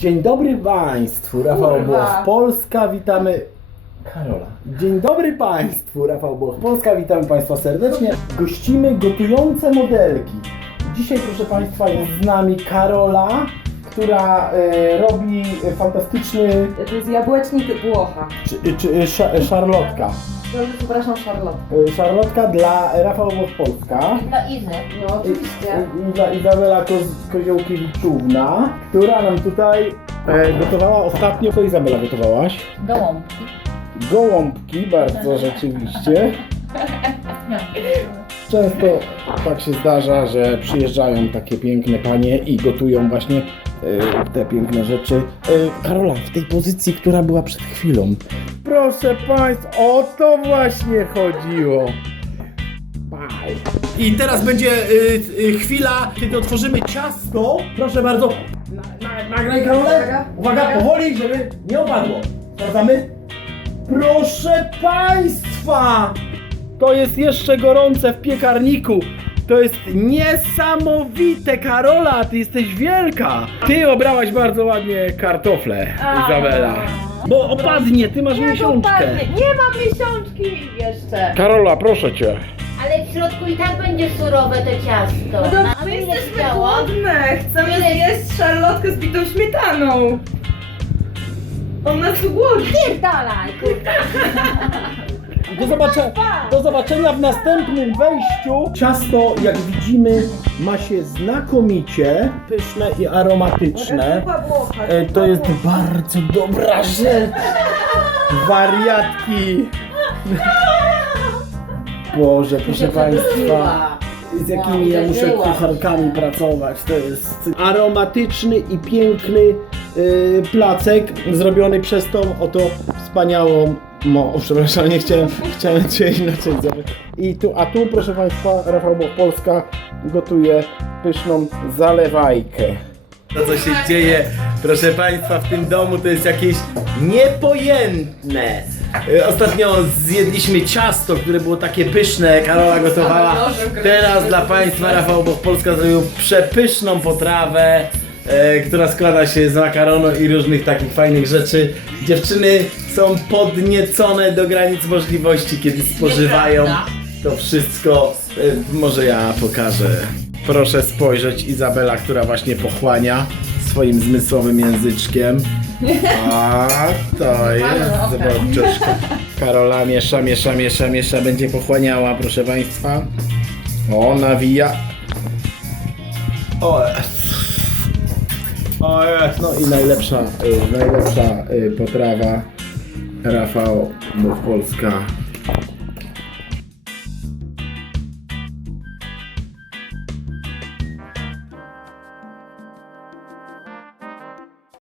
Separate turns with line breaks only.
Dzień dobry Państwu, Rafał
Kurwa.
Błoch, Polska, witamy... Karola. Dzień dobry Państwu, Rafał Błoch, Polska, witamy Państwa serdecznie. Gościmy gotujące modelki. Dzisiaj, proszę Państwa, jest z nami Karola, która e, robi fantastyczny...
To jest jabłecznik Włocha.
czy, czy, sz, szarlotka.
Dobrze, przepraszam, Charlotte.
E, Szarlotka dla Rafał Błoch Polska.
Dla Izy.
No oczywiście.
I dla Izabela Koz, Koziołkiewiczówna, która nam tutaj e, gotowała ostatnio. Co Izabela gotowałaś?
Gołąbki.
Gołąbki, bardzo rzeczywiście. Często tak się zdarza, że przyjeżdżają takie piękne panie i gotują właśnie e, te piękne rzeczy. E, Karola, w tej pozycji, która była przed chwilą. Proszę Państwa, o to właśnie chodziło. Bye. I teraz będzie y, y, chwila, kiedy otworzymy ciasto. Proszę bardzo. Na, na, nagraj Karolę.
Uwaga.
powoli, żeby nie opadło. Sprawdzamy. Proszę Państwa! To jest jeszcze gorące w piekarniku. To jest niesamowite, Karola, ty jesteś wielka. Ty obrałaś bardzo ładnie kartofle,
A.
Izabela. Bo opadnie, ty masz miesiączkę.
Nie mam miesiączki jeszcze.
Karola, proszę cię.
Ale w środku i tak będzie surowe to ciasto.
No to
A
my
ile
jesteśmy głodne. Chcemy
Ile-
zjeść szarlotkę z bitą śmietaną. On nas tu głodzi.
Pierdalaj, kurwa.
Do, zobacze, do zobaczenia w następnym wejściu. Ciasto, jak widzimy, ma się znakomicie pyszne i aromatyczne. E, To jest bardzo dobra rzecz. Wariatki. Boże, proszę Państwa. Z jakimi ja muszę
Uderzyła
kucharkami pracować. To jest aromatyczny i piękny y, placek zrobiony przez tą oto wspaniałą. Mo, przepraszam, nie chciałem, chciałem cię inaczej zrobić. I tu, a tu, proszę Państwa, Rafał Polska gotuje pyszną zalewajkę. To, co się dzieje, proszę Państwa, w tym domu to jest jakieś niepojętne. Y, Ostatnio zjedliśmy ciasto, które było takie pyszne, Karola gotowała. Teraz dla Państwa Rafał Boch Polska zrobił przepyszną potrawę, e, która składa się z makaronu i różnych takich fajnych rzeczy. Dziewczyny są podniecone do granic możliwości, kiedy spożywają
Nieprawda.
to wszystko. E, może ja pokażę. Proszę spojrzeć, Izabela, która właśnie pochłania swoim zmysłowym języczkiem. A to jest, zobaczcie. Karola miesza, miesza, miesza, miesza, będzie pochłaniała, proszę Państwa. O, nawija. O, jest. O, jest. No i najlepsza, y, najlepsza y, potrawa Rafał Polska